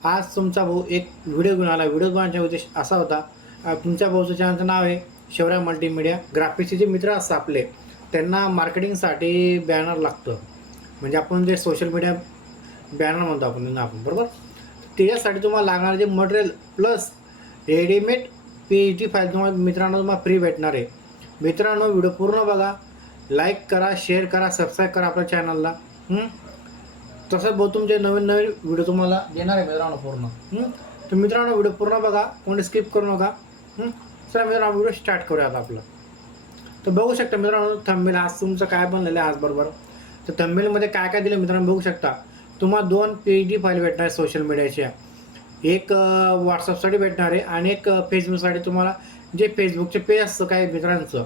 आज तुमचा भाऊ एक व्हिडिओ घेऊन आला. व्हिडिओ बनवण्याचा उद्देश असा होता, तुमच्या भाऊचं चॅनलचं नाव आहे शिवराय मल्टीमीडिया. ग्राफिक्सचे जे मित्र असतात आपले, त्यांना मार्केटिंगसाठी बॅनर लागतं. म्हणजे आपण जे सोशल मीडिया बॅनर म्हणतो आपण त्यांना बरोबर. त्याच्यासाठी तुम्हाला लागणारे जे material plus readymade PHD file तुम्हाला मित्रांनो फ्री भेटणार आहे. मित्रांनो, व्हिडिओ पूर्ण बघा, लाईक करा, शेअर करा, सबस्क्राईब करा आपल्या चॅनलला. तसंच बहुत तुमचे नवीन नवीन व्हिडिओ तुम्हाला देणार आहे मित्रांनो पूर्ण. तर मित्रांनो, व्हिडिओ पूर्ण बघा, कोणी स्किप करू नका. चला मित्रांनो, व्हिडिओ स्टार्ट करूया आता आपलं. तर बघू शकता मित्रांनो, थंबनेल आज तुमचं काय बनलेलं आहे आज बरोबर. तर थंबनेलमध्ये काय काय दिलं मित्रांनो बघू शकता. तुम्हाला 2 PHD फाईल भेटणार आहे सोशल मीडियाच्या. एक व्हॉट्सअपसाठी भेटणार आहे आणि एक फेसबुकसाठी. तुम्हाला जे फेसबुकचे पेज असतं काय मित्रांचं,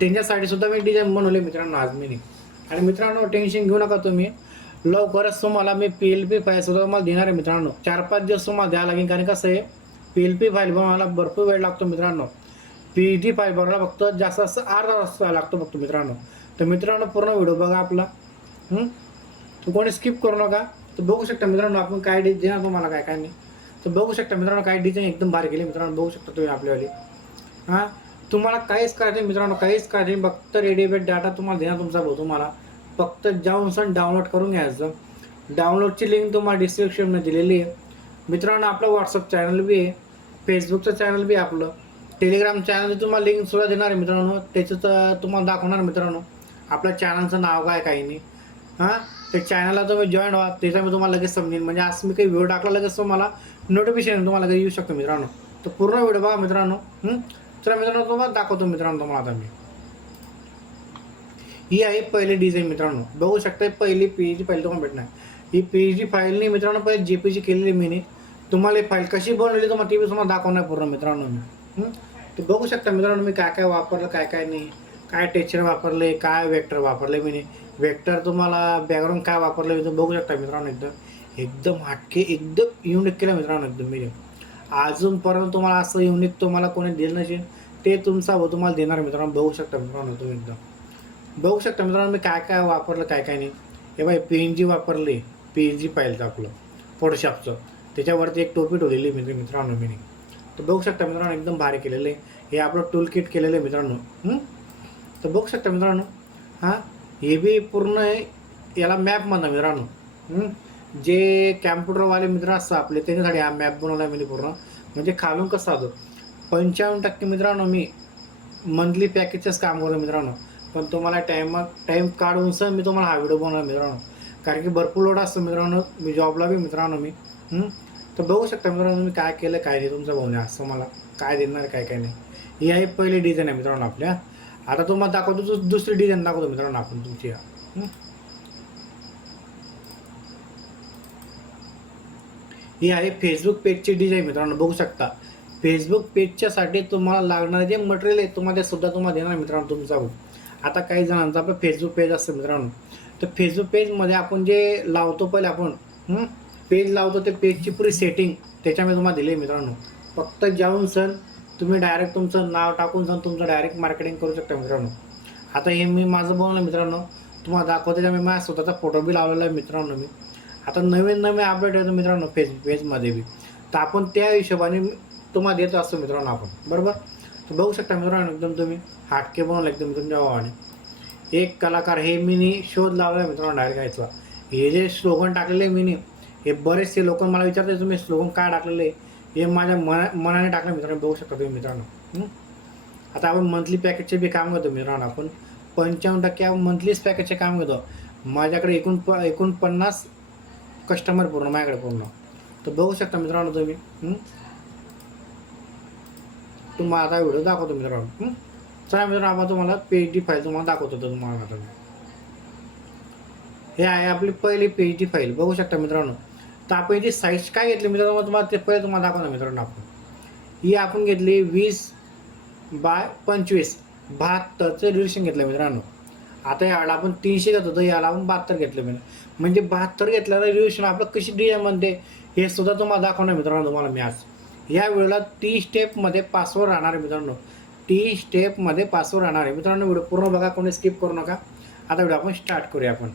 त्यांच्यासाठी सुद्धा मी डिझाईन बनवले मित्रांनो आज मी. आणि मित्रांनो, टेन्शन घेऊ नका तुम्ही, लवकरच तुम्हाला मी PLP फाईल सुद्धा तुम्हाला देणार आहे मित्रांनो. 4-5 दिवस तुम्हाला द्यावं लागेल, कारण कसं आहे PLP फाईल बनवायला भरपूर वेळ लागतो मित्रांनो. PHD फाईल बनवायला फक्त जास्त अर्धा तास लागतो फक्त मित्रांनो. तर मित्रांनो, पूर्ण व्हिडिओ बघा आपला. तर कोणी स्किप करू नका. तर बघू शकता मित्रांनो, आपण काय देणार तुम्हाला काय काय नाही. तर बघू शकता मित्रांनो, काय डिझाईन एकदम भारी केली मित्रांनो. बघू शकता तुम्ही आपल्यावाली. तुम्हाला काहीच करायचं मित्रांनो, काहीच करायचं. फक्त रेडीमेड डाटा तुम्हाला देणार तुमचा भाऊ. तुम्हाला फक्त जाऊन सण डाउनलोड करून घ्यायचं. डाउनलोडची लिंक तुम्हाला डिस्क्रिप्शनमध्ये दिलेली आहे मित्रांनो. आपलं व्हॉट्सअप चॅनल बी आहे, फेसबुकचं चॅनल बी आहे, आपलं टेलिग्राम चॅनलची तुम्हाला लिंक सुद्धा देणार आहे मित्रांनो. त्याचं तर तुम्हाला दाखवणार मित्रांनो आपल्या चॅनलचं नाव काय काही नाही. त्या चॅनलला तुम्ही जॉईन व्हा, त्याचा मी तुम्हाला लगेच समजेल. म्हणजे आज मी काही व्हिडिओ टाकला लगेच तुम्हाला नोटिफिकेशन तुम्हाला लगेच येऊ शकतो मित्रांनो. तर पूर्ण व्हिडिओ बघा मित्रांनो. चला मित्रांनो, तुम्हाला दाखवतो मित्रांनो तुम्हाला आता मी. ही आहे पहिली डिझाईन मित्रांनो. बघू शकता, पहिली PHD फाईल तुम्हाला भेटणार. ही PHD फाईल नाही मित्रांनो, पहिले JPG केलेली मी. तुम्हाला ही फाईल कशी बनवली तुम्हाला टी व्ही तुम्हाला दाखवणार पूर्ण मित्रांनो मी. तर बघू शकता मित्रांनो, मी काय काय वापरलं काय काय नाही, काय टेक्स्चर वापरले, काय वेक्टर वापरले मी. वेक्टर तुम्हाला बॅकग्राऊंड काय वापरलं मी बघू शकता मित्रांनो. एकदम हटके, एकदम युनिक केलं मित्रांनो एकदम मी. अजूनपर्यंत तुम्हाला असं युनिक तुम्हाला कोणी दिलं नसेल, ते तुमचा तुम्हाला देणार मित्रांनो. बघू शकता मित्रांनो तुम्ही बघू शकता मित्रांनो, मी काय काय वापरलं काय काय नाही. हे बाई PNG वापरले, PNG फाईलचं आपलं फोटोशॉपचं. त्याच्यावरती एक टोपी ठेवलेली मित्रांनो मी. तर बघू शकता मित्रांनो, एकदम भारी केलेलं आहे. हे आपलं टूल किट केलेलं आहे मित्रांनो. तर बघू शकता मित्रांनो, हे बी पूर्ण याला मॅप म्हणतात मित्रांनो. जे कॅम्प्युटरवाले मित्र असतात आपले, त्याच्यासाठी हा मॅप बनवला मी पूर्ण. म्हणजे खालून कसं होतं 95% मित्रांनो मी मंथली पॅकेजचंच काम करतो मित्रांनो. पण तुम्हाला टाईम काढून सर मी तुम्हाला हा व्हिडिओ बनवणार मित्रांनो, कारण की भरपूर लोड असतो मित्रांनो. मी जॉबला बी मित्रांनो मी. तर बघू शकता मित्रांनो, मी काय केलं काय नाही. तुमचं भाऊने असं मला काय देणार काय काय नाही. ही आहे पहिली डिझाईन आहे मित्रांनो आपल्या. आता तुम्हाला दाखवतो दुसरी डिझाईन दाखवतो मित्रांनो आपण तुमची. ही आहे फेसबुक पेजची डिझाईन मित्रांनो. बघू शकता, फेसबुक पेजच्यासाठी तुम्हाला लागणारे जे मटेरियल आहे तुम्हाला ते सुद्धा तुम्हाला देणार मित्रांनो तुमचा भाऊ. आता काही जणांचं आपलं फेसबुक पेज असतं मित्रांनो. तर फेसबुक पेजमध्ये आपण जे लावतो पहिले आपण पेज लावतो, ते पेजची पुरी सेटिंग त्याच्यामध्ये तुम्हाला दिली आहे मित्रांनो. फक्त जाऊन सण तुम्ही डायरेक्ट तुमचं नाव टाकून सण तुमचं डायरेक्ट मार्केटिंग करू शकता मित्रांनो. आता हे मी माझं बनवलं मित्रांनो, तुम्हाला दाखवतो. त्याच्यामुळे माझ्या स्वतःचा फोटो बी लावलेला आहे मित्रांनो मी. आता नवीन अपडेट येतो मित्रांनो फेसबुक पेजमध्ये बी. तर आपण त्या हिशोबाने तुम्हाला देत असतो मित्रांनो आपण बरोबर. तर बघू शकता मित्रांनो, एकदम तुम्ही हाटके बनवलं एकदम तुमच्या भावाने. एक कलाकार हे मीनी शोध लावला मित्रांनो डायरेक्ट घ्यायचा. हे जे स्लोगन टाकलेले मीनी, हे बरेचसे लोक मला विचारते तुम्ही स्लोगन काय टाकलेले. हे माझ्या मनाने टाकलं मित्रांनो. बघू शकता तुम्ही मित्रांनो. आता आपण मंथली पॅकेजचे बी काम करतो मित्रांनो. आपण 95% मंथलीच पॅकेजचे काम करतो. माझ्याकडे 49 कस्टमर पूर्ण माझ्याकडे पूर्ण. तर बघू शकता मित्रांनो तुम्ही. तुम्हाला आता व्हिडिओ दाखवतो मित्रांनो. चला मित्रांनो, आपण तुम्हाला PHD फाईल तुम्हाला दाखवतो तुम्हाला आता. हे आहे आपली पहिली PHD फाईल. बघू शकता मित्रांनो. तर आपण याची साईज काय घेतली मित्रांनो तुम्हाला ते पहिले तुम्हाला दाखवतो मित्रांनो. ही आपण घेतली 20x25 72चं रिलेशन घेतलं मित्रांनो. आता याला आपण 300 घेत होतो, याला आपण 72 घेतलं म्हणजे 72 घेतल्याला रिलेशन आपलं कशी डिझाईन म्हणते हे सुद्धा तुम्हाला दाखवणार मित्रांनो तुम्हाला मी आज. या वेळेला 30 स्टेपमध्ये पासवर राहणार आहे मित्रांनो. 30 स्टेपमध्ये पासवर राहणार आहे मित्रांनो. व्हिडिओ पूर्ण बघा, कोणी स्किप करू नका. आता व्हिडिओ आपण स्टार्ट करूया आपण.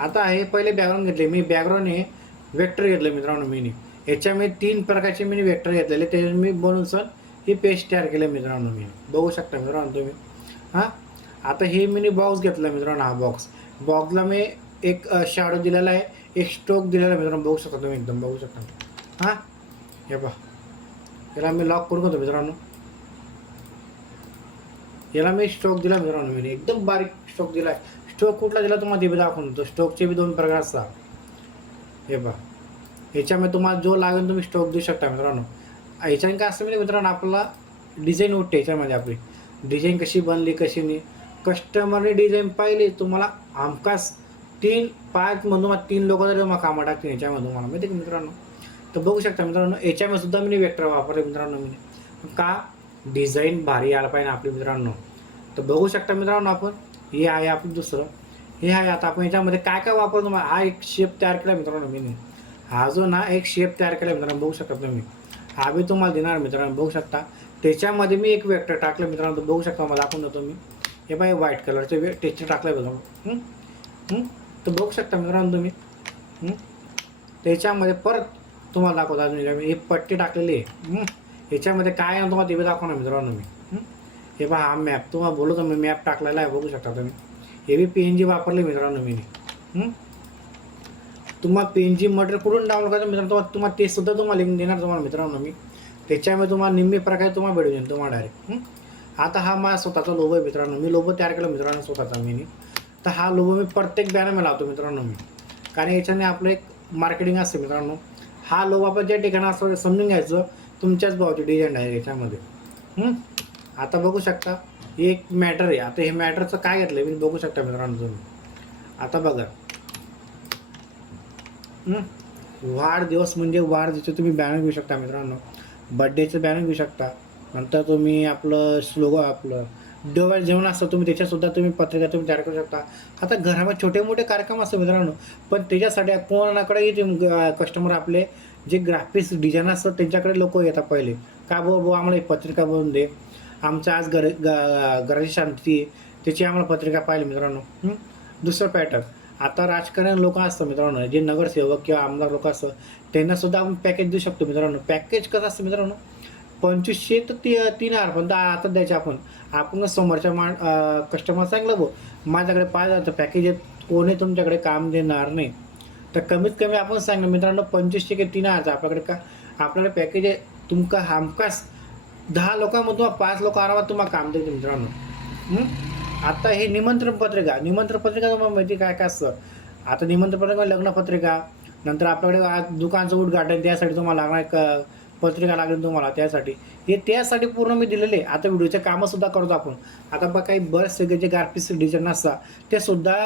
आता हे पहिले बॅकग्राऊंड घेतले मी, बॅकग्राऊंड हे वेक्टर घेतलं मित्रांनो मी. याच्यामध्ये 3 प्रकारचे मी वेक्टर घेतलेले, ते मी बनवून सर ही पेज तयार केलं मित्रांनो मी. बघू शकता मित्रांनो तुम्ही. हां, आता हे मी बॉक्स घेतला मित्रांनो. हा बॉक्सला मी एक शॅडो दिलेला आहे, एक स्ट्रोक दिलेला आहे मित्रांनो. बघू शकता तुम्ही, एकदम बघू शकता. हां, हे पहा, याला मी लॉक करून घेतो मित्रांनो. याला मी स्ट्रोक दिला मित्रांनो मी, एकदम बारीक स्ट्रोक दिला आहे. स्ट्रोक कुठला दिला तुम्हाला ते दाखवून देतो. स्ट्रोकचे बी 2 प्रकार असतात. हे पहा, याच्यामध्ये तुम्हाला जो लागेल तुम्ही स्ट्रोक देऊ शकता मित्रांनो. याच्याने काय असतं म्हणजे मित्रांनो, आपला डिझाईन उठते याच्यामध्ये. आपली डिझाईन कशी बनली कशी नाही, कस्टमरने डिझाईन पाहिली तुम्हाला हमखास 3-5 मधून 3 लोक तरी तुम्हाला कामं टाकतील याच्यामध्ये तुम्हाला, माहिती आहे मित्रांनो. तर बघू शकता मित्रांनो, याच्यामध्ये सुद्धा मी वेक्टर वापरले मित्रांनो मी. का डिझाईन भारी आला पाहिजे आपली मित्रांनो. तर बघू शकता मित्रांनो, आपण हे आहे आपलं दुसरं, हे आहे. आता आपण याच्यामध्ये काय काय वापरतो, हा एक शेप तयार केला मित्रांनो मी. हा जो ना एक शेप तयार केला मित्रांनो, बघू शकता तुम्ही. हा बी तुम्हाला देणार मित्रांनो, बघू शकता. त्याच्यामध्ये मी एक वेक्टर टाकलं मित्रांनो. तर बघू शकता, मला दाखवून देतो मी. हे बाय व्हाईट कलरचे टेक्स्चर टाकलं बघा. तर बघू शकता मित्रांनो तुम्ही. त्याच्यामध्ये परत तुम्हाला दाखवता मी हे पट्टी टाकलेली आहे. याच्यामध्ये काय आहे तुम्हाला ते दाखवणार मित्रांनो मी. हे पहा, हा मॅप तुम्हाला बोलतो मी, मॅप टाकलेला आहे. बघू शकता तुम्ही. हे बी PNG वापरले मित्रांनो मी. तुम्हाला PNG मटेरियल कुठून डाउनलोड करायचं मित्रांनो, तुम्हाला ते सुद्धा तुम्हाला लिंक देणार तुम्हाला मित्रांनो मी. त्याच्यामध्ये तुम्हाला निम्मे प्रकारे तुम्हाला भेटून जाईल तुम्हाला डायरेक्ट. आता हा माझा स्वतःचा लोगो आहे मित्रांनो. मी लोगो तयार केला मित्रांनो स्वतःचा मी. तर हा लोगो मी प्रत्येक बॅनरमध्ये लावतो मित्रांनो मी, कारण याच्याने आपलं एक मार्केटिंग असते मित्रांनो. हा लोगो आपण ज्या ठिकाणी असं समजून घ्यायचं तुमच्याच भावाची डिझाईन आहे याच्यामध्ये. आता बघू शकता, हे एक मॅटर आहे. आता हे मॅटरचं काय घेतलं मी, बघू शकता मित्रांनो तुम्ही. आता बघा, वाढदिवस म्हणजे वाढदिवसाचे तुम्ही बॅनर घेऊ शकता मित्रांनो. बड्डेचं बॅनर घेऊ शकता. नंतर तुम्ही आपलं स्लोगो, आपलं डोळे जेवण असतं तुम्ही त्याच्यासुद्धा तुम्ही पत्रिका तुम्ही तयार करू शकता. आता घरामध्ये छोटे मोठे कार्यक्रम असतात मित्रांनो, पण त्याच्यासाठी कोणाकडे कस्टमर आपले जे ग्राफिक्स डिझाईन असतात त्यांच्याकडे लोक येतात पहिले. का भाऊ आम्हाला एक पत्रिका बनवून दे, आमचं आज घराची शांती त्याची आम्हाला पत्रिका पाहिली मित्रांनो. दुसरं पॅटर्न, आता राजकारण लोक असतं मित्रांनो, जे नगरसेवक किंवा आमदार लोक असतं त्यांनासुद्धा आपण पॅकेज देऊ शकतो मित्रांनो. पॅकेज कसं असतं मित्रांनो, 2500 ते 3000 पण आता द्यायचे आपण समोरच्या कस्टमर सांगलं भाऊ माझ्याकडे 5000चं पॅकेज आहे, कोणी तुमच्याकडे काम देणार नाही. तर कमीत कमी आपण सांगलं मित्रांनो 2500 ते 3000 आपल्याकडे पॅकेज आहे. तुमका हमखास 10 लोकांमधून 5 लोक आरामात तुम्हाला काम देते मित्रांनो. आता हे निमंत्रण पत्रिका तुम्हाला माहिती काय काय असतं. आता निमंत्रण पत्रिका, लग्न पत्रिका, नंतर आपल्याकडे आज दुकानचं उद्घाटन त्यासाठी तुम्हाला लागणार एक पत्रिका लागेल तुम्हाला, त्यासाठी पूर्ण मी दिलेले. आता व्हिडिओचे कामंसुद्धा करतो आपण. आता बघा काही बरेच जे ग्राफिक्स डिझाईन असतात ते सुद्धा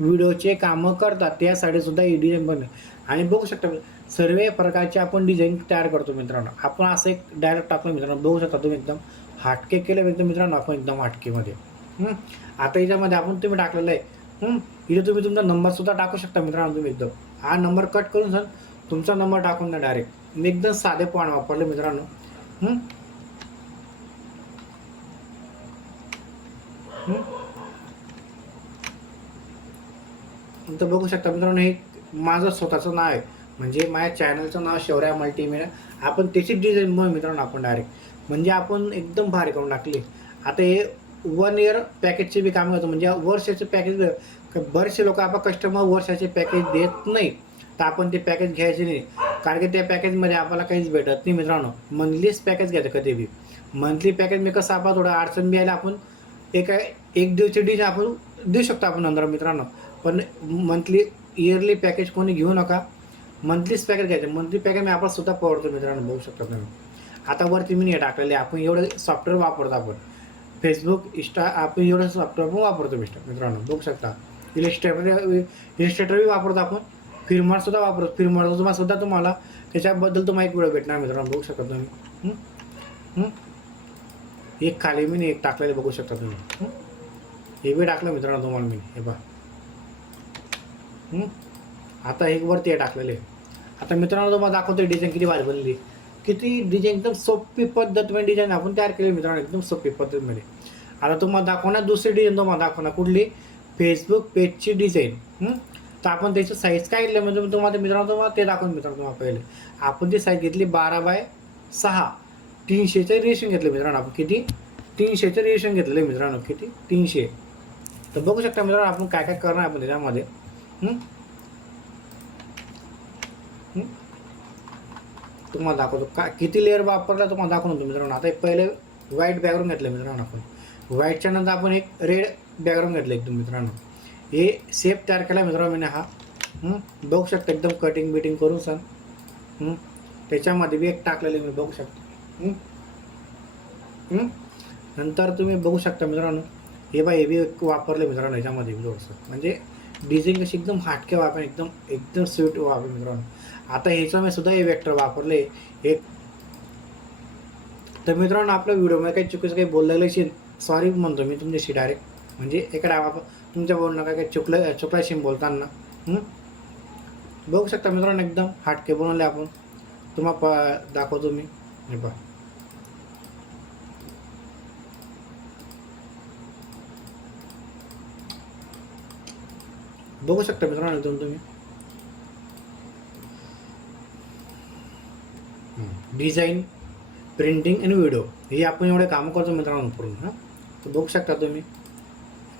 व्हिडिओचे कामं करतात, त्यासाठी सुद्धा ही डिझाईन बनले. आणि बघू शकता सर्व प्रकारचे आपण डिझाईन तयार करतो मित्रांनो. आपण असं एक डायरेक्ट टाकलं मित्रांनो, बघू शकता तुम्ही. एकदम हाटके केलं एकदम मित्रांनो आपण, एकदम हाटकेमध्ये. आता याच्यामध्ये आपण तुम्ही टाकलेलं आहे. इथे तुम्ही तुमचा नंबरसुद्धा टाकू शकता मित्रांनो तुम्ही. एकदम हा नंबर कट करून सर तुमचा नंबर टाकून द्या डायरेक्ट. मी एकदम साधे पॉईंट वापरले मित्रांनो. तर बघू शकता मित्रांनो, हे माझं स्वतःचं नाव आहे, म्हणजे माझ्या चॅनलचं नाव शौर्या मल्टीमीडिया. आपण त्याची डिझाईन बनवू मित्रांनो आपण डायरेक्ट, म्हणजे आपण एकदम भारी करून टाकली. आता हे 1 इयर पॅकेजचे बी काम करतो, म्हणजे वर्षाचे पॅकेज. बरेचसे लोक आपण कस्टमर वर्षाचे पॅकेज देत नाही, तर आपण ते पॅकेज घ्यायचे नाही, कारण की त्या पॅकेजमध्ये आपल्याला काहीच भेटत नाही मित्रांनो. मंथलीच पॅकेज घ्यायचं कधी बी. मंथली पॅकेज मी कसं आपण थोडं अडचण बी यायला आपण एक दिवसची डिश आपण देऊ शकतो आपण नंतर मित्रांनो. पण मंथली इयरली पॅकेज कोणी घेऊ नका, मंथलीच पॅकेज घ्यायचं. मंथली पॅकेज मी आपण सुद्धा पडतो मित्रांनो, बघू शकता तुम्ही. आता वरती मी हे टाकलेले, आपण एवढं सॉफ्टवेअर वापरतो, आपण फेसबुक इंस्टा आपण एवढं सॉफ्टवेअर पण वापरतो मित्रांनो, बघू शकता. इलिस्ट्रेटर बी वापरतो आपण, फिल्मरसुद्धा वापरतो. फिल्मर सुद्धा तुम्हाला त्याच्याबद्दल तुम्हाला एक व्हिडिओ भेटणार मित्रांनो, बघू शकता तुम्ही. एक खाली मी एक टाकलेले बघू शकता तुम्ही. हे बी टाकलं मित्रांनो तुम्हाला मी, हे पहा. आता एक वरती हे टाकलेले. आता मित्रांनो तुम्हाला दाखवतो डिझाईन किती भारी बनली, किती डिझाईन एकदम सोपी पद्धतमध्ये डिझाईन आपण तयार केली मित्रांनो, एकदम सोपी पद्धतीमध्ये. आता तुम्हाला दाखवणार दुसरी डिझाईन, तुम्हाला दाखवणार कुठली, फेसबुक पेजची डिझाईन. तर आपण त्याची साईज काय घेतली म्हणजे तुम्हाला मित्रांनो ते दाखवून मित्रांनो तुम्हाला पहिले आपण ती साईज घेतली 12x6 300चे रेशन घेतले मित्रांनो. आपण किती 300चे रेशन घेतलेले मित्रांनो. किती 300. तर बघू शकता मित्रांनो आपण काय काय करणार आपण त्याच्यामध्ये. तुम्हाला दाखवतो का किती लेअर वापरला तुम्हाला दाखवतो मित्रांनो. आता एक पहिले व्हाईट बॅकग्राऊंड घेतलं मित्रांनो आपण. व्हाईटच्या नंतर आपण एक रेड बॅकग्राऊंड घेतलं एकदम मित्रांनो. हे शेप तयार केला मित्रांनो मी हा. बघू शकता एकदम कटिंग बिटिंग करून सण त्याच्यामध्ये बी एक टाकलेले मी बघू शकता. नंतर तुम्ही बघू शकता मित्रांनो हे बा हे बी वापरले मित्रांनो याच्यामध्ये थोडंसं म्हणजे डिझाईन कशी एकदम हाटके वापर एकदम एकदम स्वीट वापर मित्रांनो. आता ह्याच्यामध्ये सुद्धा हे वेक्टर वापरले एक. तर मित्रांनो आपल्या व्हिडिओमध्ये काही चुकीचं काही बोललेलं असेल सॉरी म्हणतो मी तुमच्याशी डायरेक्ट. म्हणजे एका आपण तुमच्या बोलणं काय चुकल्याशी बोलताना. बघू शकता मित्रांनो एकदम हाटके बनवले आपण. तुम्हाला दाखवतो मी. हे पहा बघू शकता मित्रांनो एकदम तुम्ही डिझाईन प्रिंटिंग आणि व्हिडिओ हे आपण एवढे कामं करतो मित्रांनो पूर्ण. तर बघू शकता तुम्ही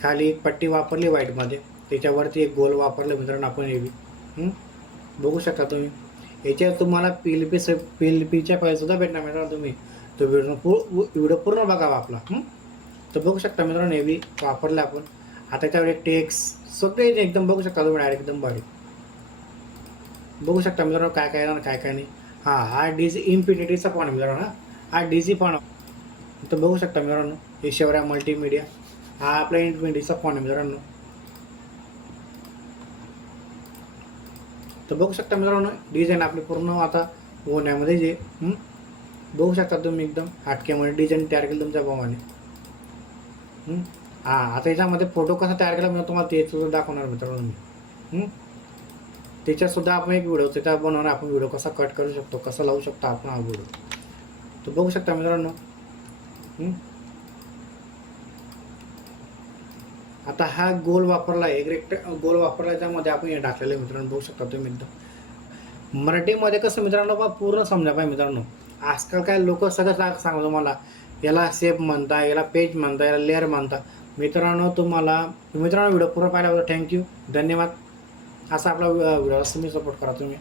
खाली एक पट्टी वापरली व्हाईटमध्ये त्याच्यावरती एक गोल वापरलं मित्रांनो आपण हे बी. बघू शकता तुम्ही याच्यावर तुम्हाला PLPच्या फाईल सुद्धा भेटणार मित्रांनो. तुम्ही तो व्हिडिओ पूर्ण बघावा आपला. तर बघू शकता मित्रांनो हे बी वापरलं आपण. आता त्याच्यावर एक टेक्स्ट सगळे एकदम बघू शकता तुम्ही डायरेक्ट एकदम भारी. बघू शकता मित्रांनो काय काय येणार काय काय नाही. हा डीजी इन्फिनिटीचा फॉन आहे मित्रांनो. हा डीजी फॉन. तर बघू शकता मित्रांनो हे शौर्या मल्टीमीडिया हा आपला इन्फिनिटीचा फॉन आहे मित्रांनो. तर बघू शकता मित्रांनो डिझाईन आपली पूर्ण आता होण्यामध्ये जे बघू शकता तुम्ही एकदम हाटक्यामध्ये डिझाईन तयार केलं तुमच्या प्रमाणे. आता याच्यामध्ये फोटो कसा तयार केला म्हणजे तुम्हाला ते सुद्धा दाखवणार मित्रांनो मी. त्याच्यातसुद्धा आपण एक व्हिडिओ त्याचा बनवणार आपण व्हिडिओ कसा कट करू शकतो कसा लावू शकतो आपण हा व्हिडिओ. तर बघू शकता मित्रांनो आता हा गोल वापरला एक गोल वापरला त्यामध्ये आपण हे टाकलेलं मित्रांनो. बघू शकता तुम्ही एकदम मराठीमध्ये कसं मित्रांनो बा पूर्ण समजा पाहिजे मित्रांनो. आजकाल काय लोक सगळं सांगतो तुम्हाला याला शेप म्हणता याला पेज म्हणता याला लेअर म्हणता मित्रांनो. मित्रांनो व्हिडिओ पूर्ण पाहिल्याबद्दल थँक्यू धन्यवाद. असा आपला व्हिडिओ तुम्ही सपोर्ट करा तुम्ही.